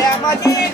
yang.